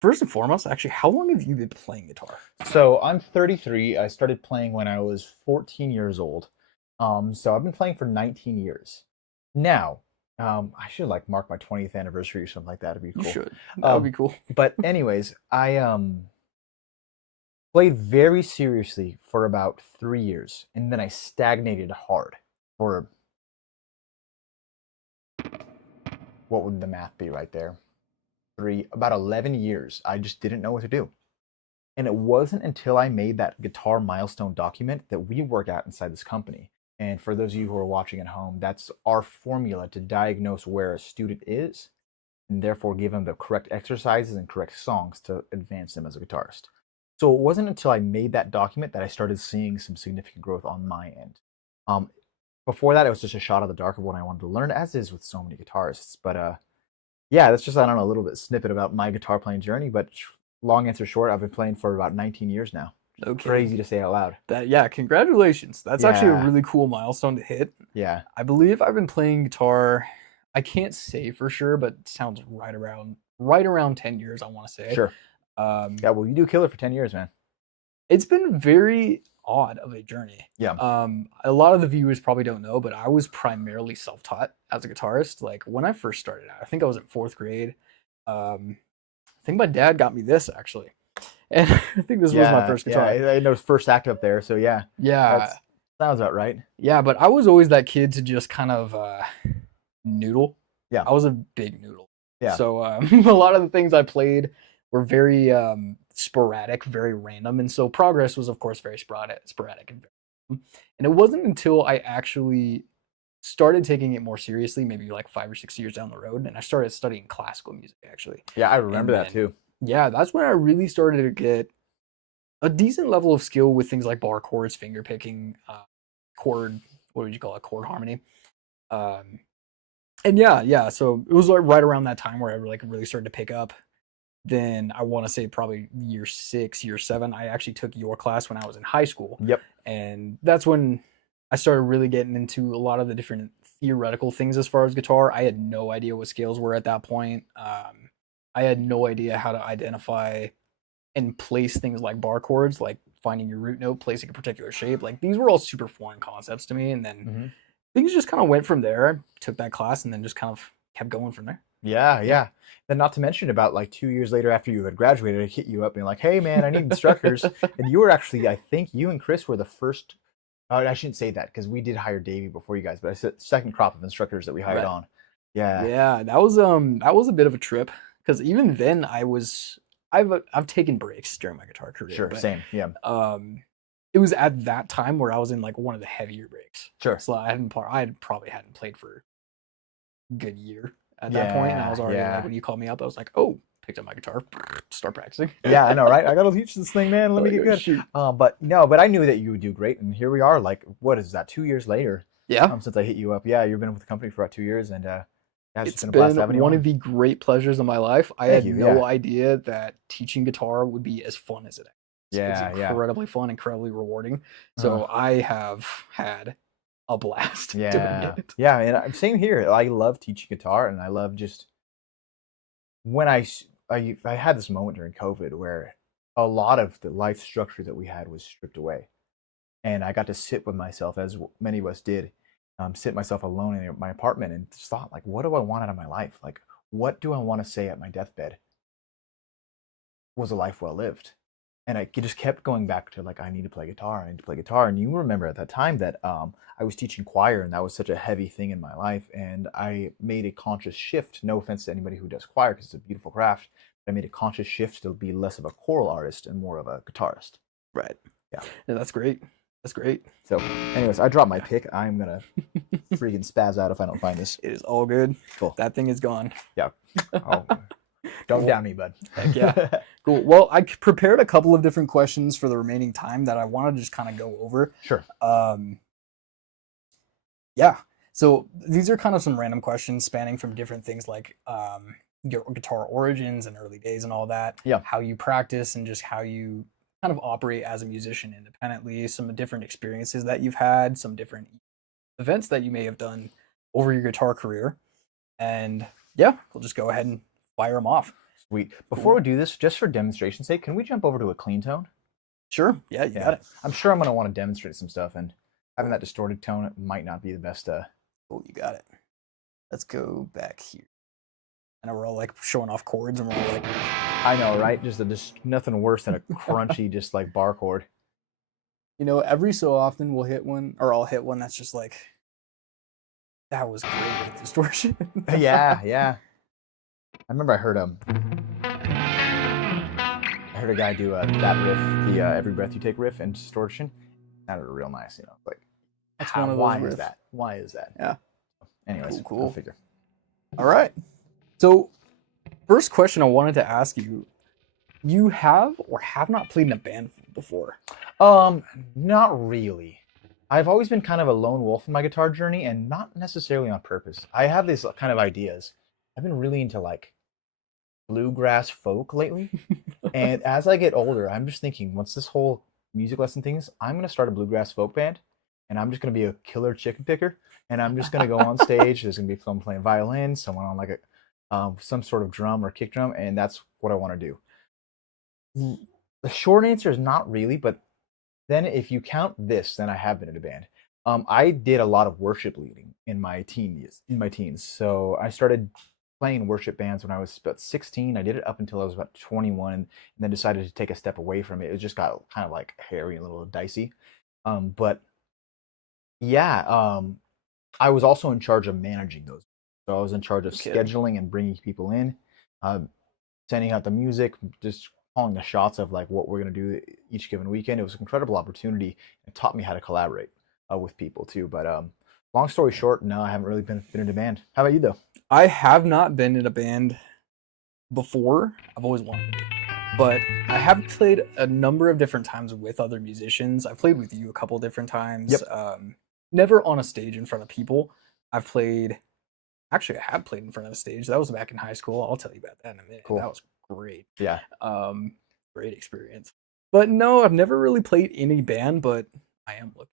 First and foremost, actually, how long have you been playing guitar? So I'm 33. I started playing when I was 14 years old. So I've been playing for 19 years. Now, I should like mark my 20th anniversary or something like that. It'd be cool. You should. That would be cool. But anyways, I played very seriously for about 3 years, and then I stagnated hard for what would the math be right there? About 11 years. I just didn't know what to do. And it wasn't until I made that guitar milestone document that we work out inside this company. And for those of you who are watching at home, that's our formula to diagnose where a student is and therefore give them the correct exercises and correct songs to advance them as a guitarist. So it wasn't until I made that document that I started seeing some significant growth on my end. Before that, it was just a shot of the dark of what I wanted to learn, as is with so many guitarists. But Yeah, that's just, I don't know, a little bit snippet about my guitar playing journey, but long answer short, I've been playing for about 19 years now. Okay. Crazy to say out loud. Yeah, congratulations. That's actually a Yeah. really cool milestone to hit. Yeah. I believe I've been playing guitar. I can't say for sure, but it sounds right around 10 years, I want to say. Sure. Um, Yeah, well, you do kill it for 10 years, man. it's been very odd of a journey. Yeah. A lot of the viewers probably don't know, but I was primarily self-taught as a guitarist. Like when I first started out, I think I was in 4th grade. I think my dad got me this actually. And I think this was my first guitar. Yeah, I know it's first act up there, so yeah. Yeah. Sounds about right. Yeah, but I was always that kid to just kind of noodle. Yeah. I was a big noodle. Yeah. So a lot of the things I played were very sporadic, very random, and so progress was, of course, very sporadic and it wasn't until I actually started taking it more seriously, maybe like 5 or 6 years down the road, and I started studying classical music actually. Yeah, I remember that too. Yeah, that's when I really started to get a decent level of skill with things like bar chords, finger picking, chord, what would you call it, chord harmony. And yeah, so it was like right around that time where I like really started to pick up. Then I want to say probably year 6, year 7, I actually took your class when I was in high school. Yep. And that's when I started really getting into a lot of the different theoretical things as far as guitar. I had no idea what scales were at that point. I had no idea how to identify and place things like bar chords, like finding your root note, placing a particular shape. Like these were all super foreign concepts to me. And then things just kind of went from there. I took that class and then just kind of kept going from there. Yeah. Then not to mention about like 2 years later after you had graduated, I hit you up being like, hey man, I need instructors. And you were actually, I think you and Chris were the first, I shouldn't say that because we did hire Davey before you guys, but I said second crop of instructors that we hired on. Yeah. Yeah, that was a bit of a trip because even then I've taken breaks during my guitar career. Sure, same. Yeah. It was at that time where I was in like one of the heavier breaks. Sure. So I probably hadn't played for a good year at that point, and I was already like, when you called me up, I was like, oh, picked up my guitar, start practicing. Yeah, I know, right? I gotta teach this thing, man. Let me get good. Shoot. But I knew that you would do great, and here we are. Like, what is that? 2 years later. Yeah. Since I hit you up. Yeah, you've been with the company for about 2 years, and it's been one of the great pleasures of my life. I had no idea that teaching guitar would be as fun as it is. Yeah, it's incredibly fun, incredibly rewarding. So I have had a blast doing it. Yeah, and same here. I love teaching guitar, and I love just when I had this moment during COVID where a lot of the life structure that we had was stripped away, and I got to sit with myself, as many of us did, sit myself alone in my apartment and just thought, like, what do I want out of my life? Like, what do I want to say at my deathbed? Was a life well lived? And I just kept going back to, like, I need to play guitar. I need to play guitar. And you remember at that time that I was teaching choir, and that was such a heavy thing in my life. And I made a conscious shift. No offense to anybody who does choir, because it's a beautiful craft. But I made a conscious shift to be less of a choral artist and more of a guitarist. Right. Yeah. Yeah, that's great. That's great. So, anyways, I dropped my pick. I'm gonna freaking spaz out if I don't find this. It is all good. Cool. That thing is gone. Yeah. Oh, don't down me, bud. Heck yeah. Cool. Well, I prepared a couple of different questions for the remaining time that I want to just kind of go over. Sure. Yeah. So these are kind of some random questions spanning from different things like your guitar origins and early days and all that. Yeah. How you practice and just how you kind of operate as a musician independently, some different experiences that you've had, some different events that you may have done over your guitar career. And yeah, we'll just go ahead and fire them off. Sweet. Before we do this, just for demonstration's sake, can we jump over to a clean tone? Sure. Yeah, you got it. I'm sure I'm going to want to demonstrate some stuff, and having that distorted tone, it might not be the best. Oh, you got it. Let's go back here. And we're all like showing off chords, and we're all like, I know, right? Just nothing worse than a crunchy, just like bar chord. You know, every so often we'll hit one, or I'll hit one that's just like, that was great with distortion. Yeah. I remember I heard a guy do that riff, the "Every Breath You Take" riff and distortion. Sounded real nice, you know. Like, that's one of those why riffs. is that? Why is that? Yeah. Anyways, cool. I'll figure. All right. So, first question I wanted to ask you: you have or have not played in a band before? Not really. I've always been kind of a lone wolf in my guitar journey, and not necessarily on purpose. I have these kind of ideas, I've been really into like bluegrass folk lately. And as I get older, I'm just thinking, once this whole music lesson thing is, I'm gonna start a bluegrass folk band, and I'm just gonna be a killer chicken picker, and I'm just gonna go on stage. There's gonna be someone playing violin, someone on like a some sort of drum or kick drum, and that's what I want to do. The short answer is not really, but then if you count this, then I have been in a band. I did a lot of worship leading in my teens. So I started playing in worship bands when I was about 16. I did it up until I was about 21, and then decided to take a step away from it. It just got kind of like hairy and a little dicey. But yeah, I was also in charge of managing those. So I was in charge of scheduling and bringing people in, uh, sending out the music, just calling the shots of like what we're going to do each given weekend. It was an incredible opportunity. It taught me how to collaborate with people too. But long story short, no, I haven't really been in a band. How about you though? I have not been in a band before. I've always wanted to be. But I have played a number of different times with other musicians. I've played with you a couple different times. Yep. Never on a stage in front of people. I've played, actually, I have played in front of a stage. That was back in high school. I'll tell you about that in a minute. Cool. That was great. Yeah. Great experience. But no, I've never really played any band, but I am looking.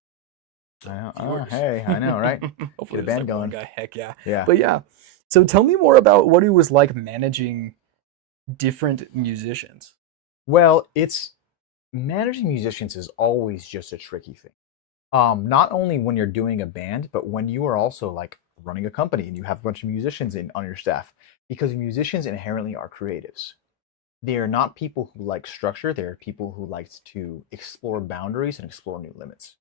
I know. Oh, hey, I know, right? Hopefully, get a band like going. guy. Heck yeah. Yeah. But yeah. So tell me more about what it was like managing different musicians. Well, it's managing musicians is always just a tricky thing. Not only when you're doing a band, but when you are also like running a company and you have a bunch of musicians on your staff, because musicians inherently are creatives. They are not people who like structure. They are people who like to explore boundaries and explore new limits.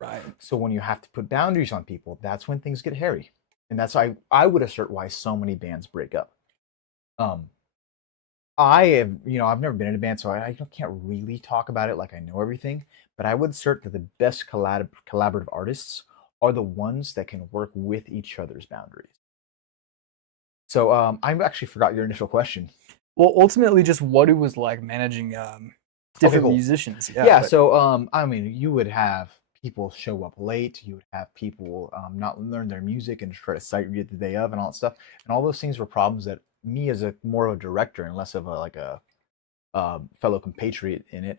Right. So when you have to put boundaries on people, that's when things get hairy, and that's why I would assert why so many bands break up. Um, I have, I've never been in a band, so I can't really talk about it like I know everything. But I would assert that the best collaborative artists are the ones that can work with each other's boundaries. So I actually forgot your initial question. Well, ultimately, just what it was like managing different cool. musicians. Yeah. So I mean, you would have people show up late. You would have people not learn their music and try to sight read the day of and all that stuff. And all those things were problems that me as a more of a director and less of a fellow compatriot in it,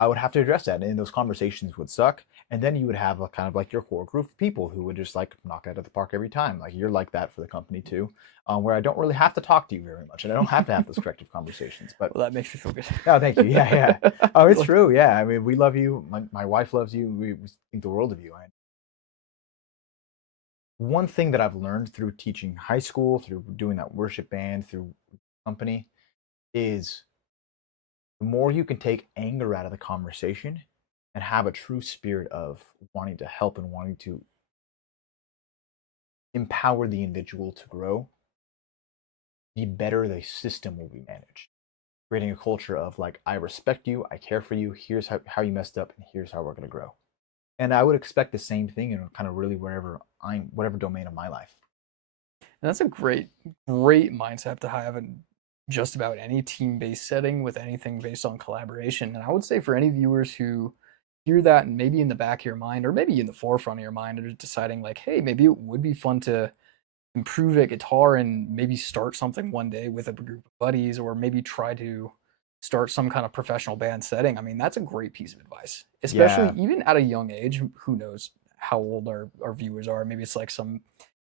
I would have to address that, and those conversations would suck. And then you would have a kind of like your core group of people who would just like knock out of the park every time. Like you're like that for the company too, where I don't really have to talk to you very much, and I don't have to have those corrective conversations. But well, that makes me feel good. Oh, thank you. Yeah, yeah. Oh, it's true. Yeah, I mean, we love you. My wife loves you. We think the world of you. And one thing that I've learned through teaching high school, through doing that worship band, through company, is the more you can take anger out of the conversation and have a true spirit of wanting to help and wanting to empower the individual to grow, the better the system will be managed. Creating a culture of like, I respect you, I care for you, here's how you messed up, and here's how we're going to grow. And I would expect the same thing in kind of really whatever domain of my life. And that's a great mindset to have in just about any team-based setting with anything based on collaboration. And I would say for any viewers who hear that and maybe in the back of your mind or maybe in the forefront of your mind are deciding like, hey, maybe it would be fun to improve at guitar and maybe start something one day with a group of buddies or maybe try to start some kind of professional band setting. I mean, that's a great piece of advice, especially even at a young age. Who knows how old our viewers are? Maybe it's like some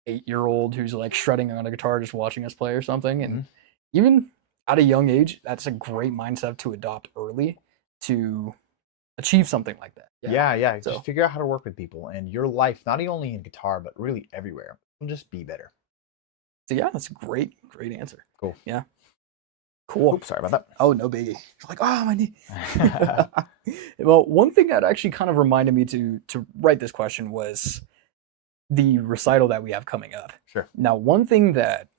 8-year-old who's like shredding on a guitar just watching us play or something. And even at a young age, that's a great mindset to adopt early to achieve something like that. Yeah. So, just figure out how to work with people, and your life, not only in guitar, but really everywhere, will just be better. So yeah, that's a great answer. Cool. Yeah. Cool. Oops, sorry about that. Oh, no biggie. You're like, oh, my knee. Well, one thing that actually kind of reminded me to write this question was the recital that we have coming up. Sure. Now, one thing that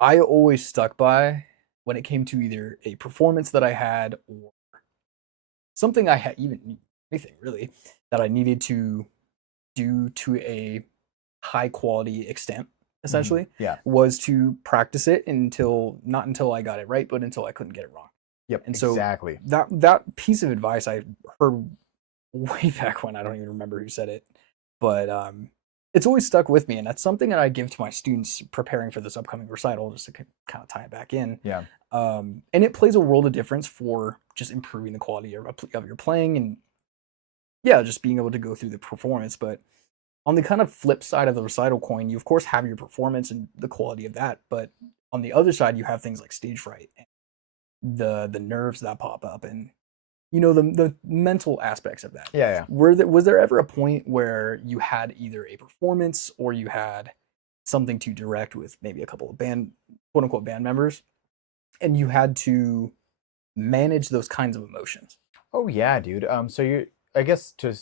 I always stuck by when it came to either a performance that I had or something I had, even anything really, that I needed to do to a high quality extent, essentially, was to practice it not until I got it right, but until I couldn't get it wrong. Yep, and so exactly. That piece of advice I heard way back when, I don't even remember who said it, but it's always stuck with me, and that's something that I give to my students preparing for this upcoming recital, just to kind of tie it back in. Yeah. And it plays a world of difference for just improving the quality of your playing, and yeah, just being able to go through the performance. But on the kind of flip side of the recital coin, you of course have your performance and the quality of that, but on the other side, you have things like stage fright, and the nerves that pop up, and the mental aspects of that. Yeah, yeah. Was there ever a point where you had either a performance or you had something to direct with maybe a couple of quote unquote band members, and you had to manage those kinds of emotions? Oh yeah, dude. So I guess to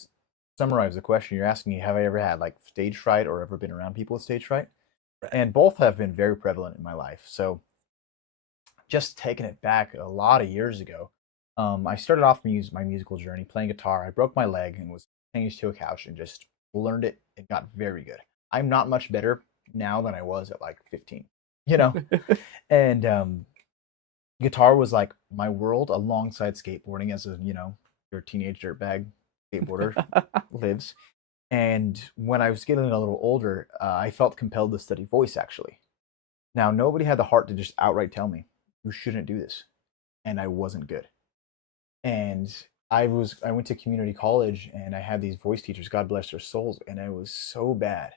summarize the question, you're asking me, have I ever had like stage fright or ever been around people with stage fright? Right. And both have been very prevalent in my life. So just taking it back a lot of years ago, I started off my musical journey playing guitar. I broke my leg and was changed to a couch and just learned it and got very good. I'm not much better now than I was at like 15, you know? And guitar was like my world alongside skateboarding as your teenage dirtbag skateboarder lives. And when I was getting a little older, I felt compelled to study voice actually. Now, nobody had the heart to just outright tell me, you shouldn't do this. And I wasn't good. And I went to community college and I had these voice teachers, God bless their souls, and I was so bad.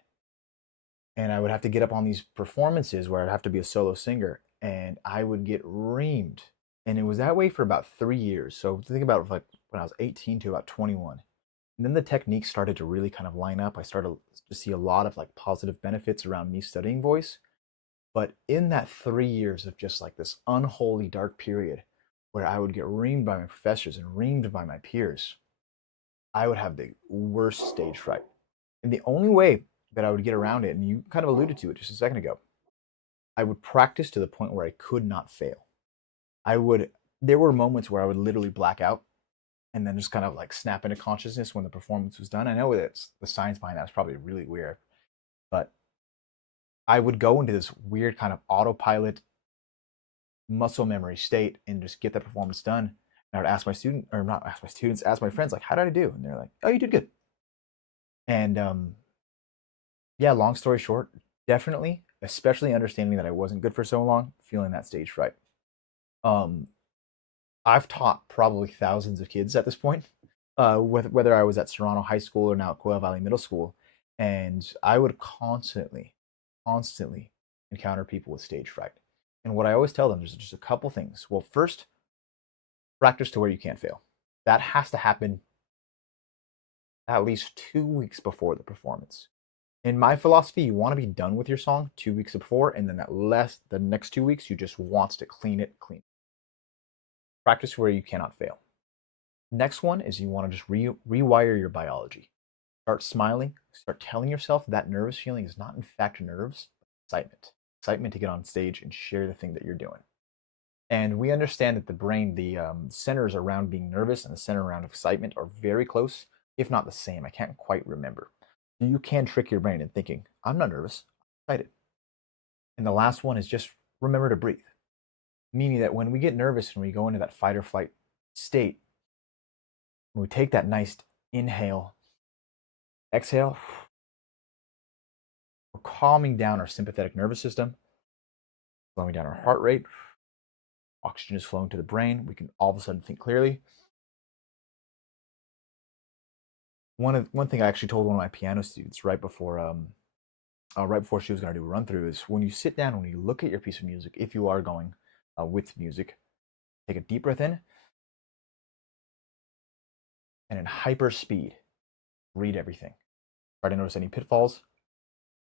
And I would have to get up on these performances where I'd have to be a solo singer and I would get reamed. And it was that way for about 3 years. So think about like when I was 18 to about 21. And then the techniques started to really kind of line up. I started to see a lot of like positive benefits around me studying voice. But in that 3 years of just like this unholy dark period where I would get reamed by my professors and reamed by my peers, I would have the worst stage fright. And the only way that I would get around it, and you kind of alluded to it just a second ago, I would practice to the point where I could not fail. There were moments where I would literally black out and then just kind of like snap into consciousness when the performance was done. I know that the science behind that is probably really weird, but I would go into this weird kind of autopilot muscle memory state and just get the performance done. And I would ask my student, or not ask my students, ask my friends, like, how did I do? And they're like, oh, you did good. And yeah, long story short, definitely, especially understanding that I wasn't good for so long, feeling that stage fright. Um, I've taught probably thousands of kids at this point, whether I was at Serrano High School or now at Quail Valley Middle School, and I would constantly encounter people with stage fright. And what I always tell them is just a couple things. Well, first, practice to where you can't fail. That has to happen at least 2 weeks before the performance. In my philosophy, you want to be done with your song 2 weeks before, and then the next 2 weeks, you just want to clean it. Practice where you cannot fail. Next one is you want to just rewire your biology. Start smiling. Start telling yourself that nervous feeling is not in fact nerves, excitement. Excitement to get on stage and share the thing that you're doing. And we understand that the brain, the centers around being nervous and the center around excitement are very close, if not the same. I can't quite remember. You can trick your brain in thinking, I'm not nervous, I'm excited. And the last one is just remember to breathe. Meaning that when we get nervous and we go into that fight or flight state, when we take that nice inhale, exhale, we're calming down our sympathetic nervous system, slowing down our heart rate, oxygen is flowing to the brain, we can all of a sudden think clearly. One thing I actually told one of my piano students right before she was going to do a run through is when you sit down, when you look at your piece of music, if you are going with music, take a deep breath in, and in hyper speed, read everything. Try to notice any pitfalls,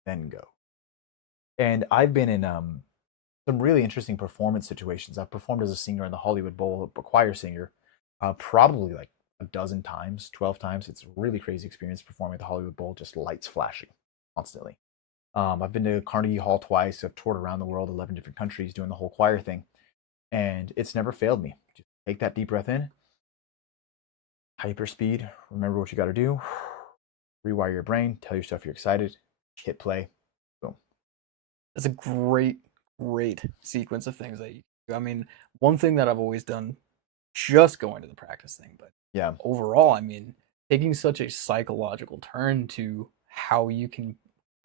then go. And I've been in some really interesting performance situations. I've performed as a singer in the Hollywood Bowl, a choir singer, probably like a dozen times, 12 times. It's a really crazy experience performing at the Hollywood Bowl, just lights flashing constantly. I've been to Carnegie Hall twice. I've toured around the world, 11 different countries doing the whole choir thing. And it's never failed me. Just take that deep breath in, hyper speed, remember what you got to do, rewire your brain, tell yourself you're excited, hit play, boom. That's a great sequence of things that you do. I mean, one thing that I've always done, just going to the practice thing, but Yeah. overall, I mean, taking such a psychological turn to how you can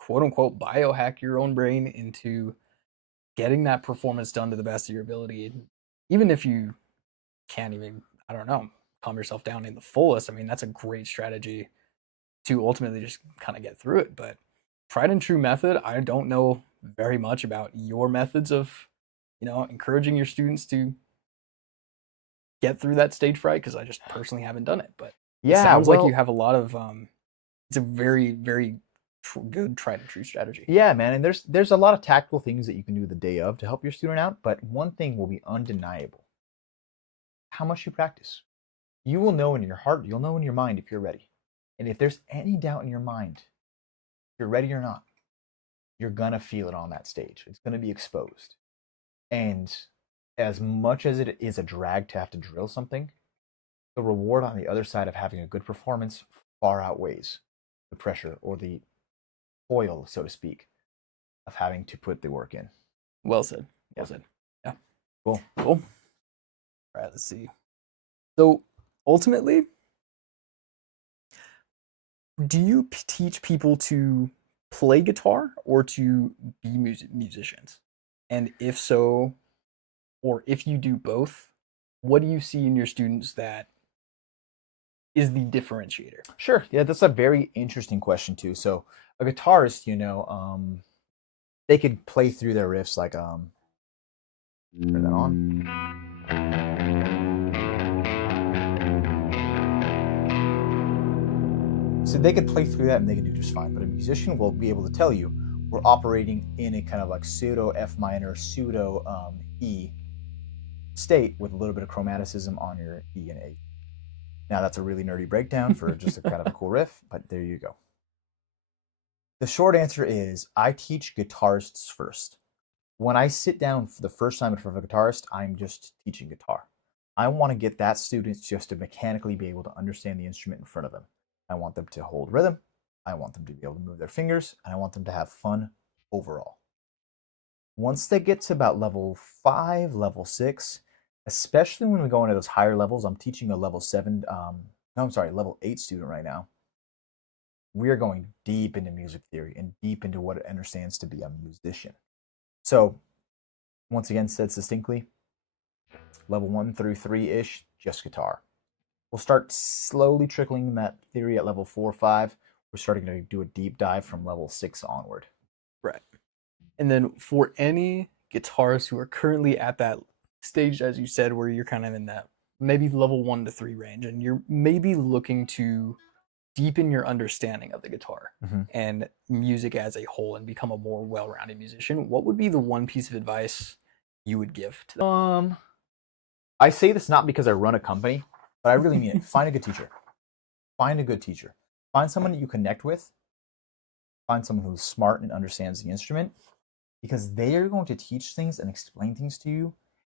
quote unquote biohack your own brain into getting that performance done to the best of your ability. Even if you can't even, I don't know, calm yourself down in the fullest, I mean, that's a great strategy to ultimately just kind of get through it. But tried and true method, I don't know very much about your methods of, encouraging your students to get through that stage fright because I just personally haven't done it. But it Yeah, sounds like you well, have a lot of, it's a very, very good tried and true strategy. yeah, man, and there's a lot of tactical things that you can do the day of to help your student out, but one thing will be undeniable: how much you practice. You will know in your heart, you'll know in your mind if you're ready. And if there's any doubt in your mind, if you're ready or not, you're gonna feel it on that stage. It's gonna be exposed. And as much as it is a drag to have to drill something, the reward on the other side of having a good performance far outweighs the pressure or the toil, so to speak, of having to put the work in. Well said. Well Yeah. said. Yeah. Cool. Cool. All right, let's see. So ultimately, do you teach people to play guitar or to be musicians? And if so, or if you do both, what do you see in your students that is the differentiator? Sure. Yeah, that's a very interesting question too. So a guitarist, they could play through their riffs like turn that on. So they could play through that and they can do just fine. But a musician will be able to tell you we're operating in a kind of like pseudo F minor, pseudo E state with a little bit of chromaticism on your E and A. Now that's a really nerdy breakdown for just a kind of a cool riff, but there you go. The short answer is I teach guitarists first. When I sit down for the first time in front of a guitarist, I'm just teaching guitar. I want to get that student just to mechanically be able to understand the instrument in front of them. I want them to hold rhythm. I want them to be able to move their fingers, and I want them to have fun overall. Once they get to about level 5, level 6, especially when we go into those higher levels, I'm teaching a level 7, level 8 student right now. We are going deep into music theory and deep into what it understands to be a musician. So, once again, said succinctly, level 1 through 3-ish, just guitar. We'll start slowly trickling that theory at level 4 or 5. We're starting to do a deep dive from level 6 onward. Right. And then for any guitarists who are currently at that stage, as you said, where you're kind of in that maybe level 1 to 3 range, and you're maybe looking to deepen your understanding of the guitar and music as a whole and become a more well-rounded musician, what would be the one piece of advice you would give to them? I say this not because I run a company, but I really mean it. Find a good teacher. Find a good teacher. Find someone that you connect with. Find someone who's smart and understands the instrument, because they are going to teach things and explain things to you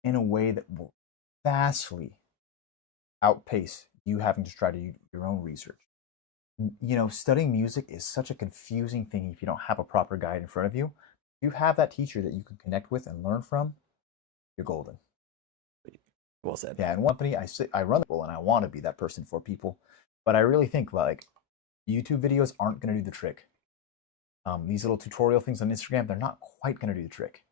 in a way that will vastly outpace you having to try to do your own research. Studying music is such a confusing thing if you don't have a proper guide in front of you. If you have that teacher that you can connect with and learn from, you're golden. Well said. Yeah, in one company, I run the pool and I want to be that person for people, but I really think like YouTube videos aren't going to do the trick. These little tutorial things on Instagram, they're not quite going to do the trick.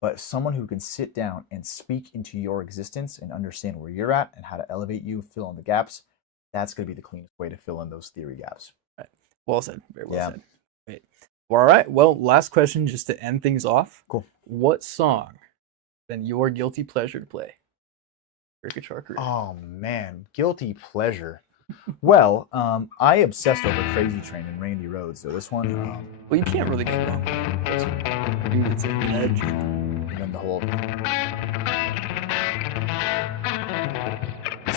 But someone who can sit down and speak into your existence and understand where you're at and how to elevate you, fill in the gaps, that's going to be the cleanest way to fill in those theory gaps. Right. Well said. Very well said. Great. Well, all right. Well, last question just to end things off. Cool. What song been your guilty pleasure to play for your guitar career? Oh, man. Guilty pleasure. Well, I obsessed over Crazy Train and Randy Rhoads, so this one... well, you can't really go wrong. Dude, it's a legend. And then the whole...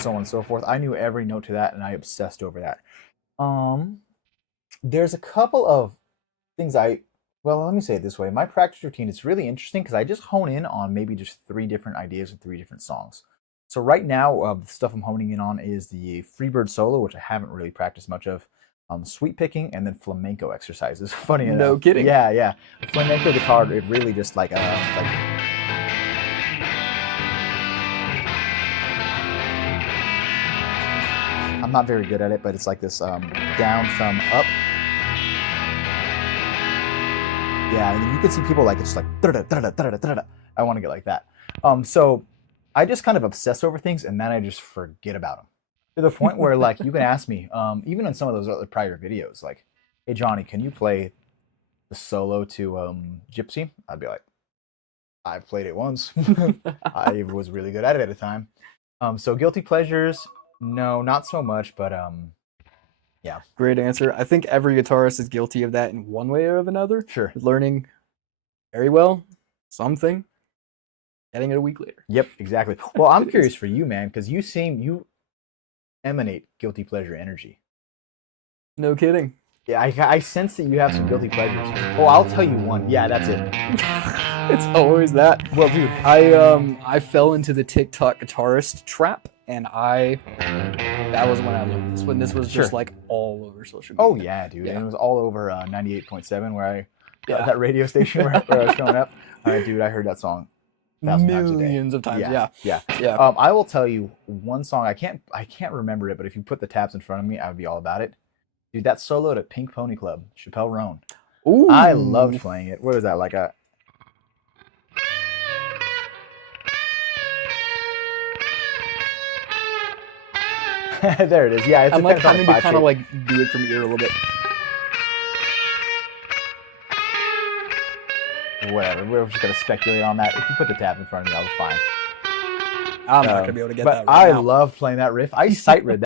so on and so forth. I knew every note to that, and I obsessed over that. There's a couple of things well, let me say it this way. My practice routine is really interesting because I just hone in on maybe just 3 different ideas and 3 different songs. So right now, the stuff I'm honing in on is the Freebird solo, which I haven't really practiced much of, sweep picking, and then flamenco exercises. Funny enough. No kidding. Yeah. Flamenco guitar, it really just like I'm not very good at it, but it's like this down, thumb, up. Yeah, and you can see people like it's like I want to get like that. So I just kind of obsess over things and then I just forget about them to the point where like you can ask me, even in some of those other prior videos, like, "Hey Johnny, can you play the solo to Gypsy?" I'd be like, "I've played it once. I was really good at it at the time." So guilty pleasures, no, not so much, but yeah, Great answer. I think every guitarist is guilty of that in one way or another. sure. Learning very well something, getting it a week later. Yep, exactly. Well, I'm curious for you, man, because you emanate guilty pleasure energy. No kidding. Yeah, I sense that you have some guilty pleasures. Oh, I'll tell you one. Yeah, that's it. It's always that. Well, dude, I fell into the TikTok guitarist trap, and that was when I learned this. When this was just Sure. like all over social media. oh yeah, dude, Yeah. and it was all over 98.7 where Yeah. that radio station where I was growing up. Dude, I heard that song 1,000 times a day. Millions of times. Yeah. Yeah. I will tell you one song. I can't remember it, but if you put the tabs in front of me, I would be all about it. Dude, that solo to Pink Pony Club, Chappelle Roan. Ooh. I loved playing it. What is that like a? There it is. Yeah, it's I'm a like having to pentatonic kind of shape. like do it from ear a little bit. Whatever. We're just gonna speculate on that. If you put the tabs in front of me, I'll be fine. I'm not gonna be able to get but that right I now. love playing that riff. I sight read that.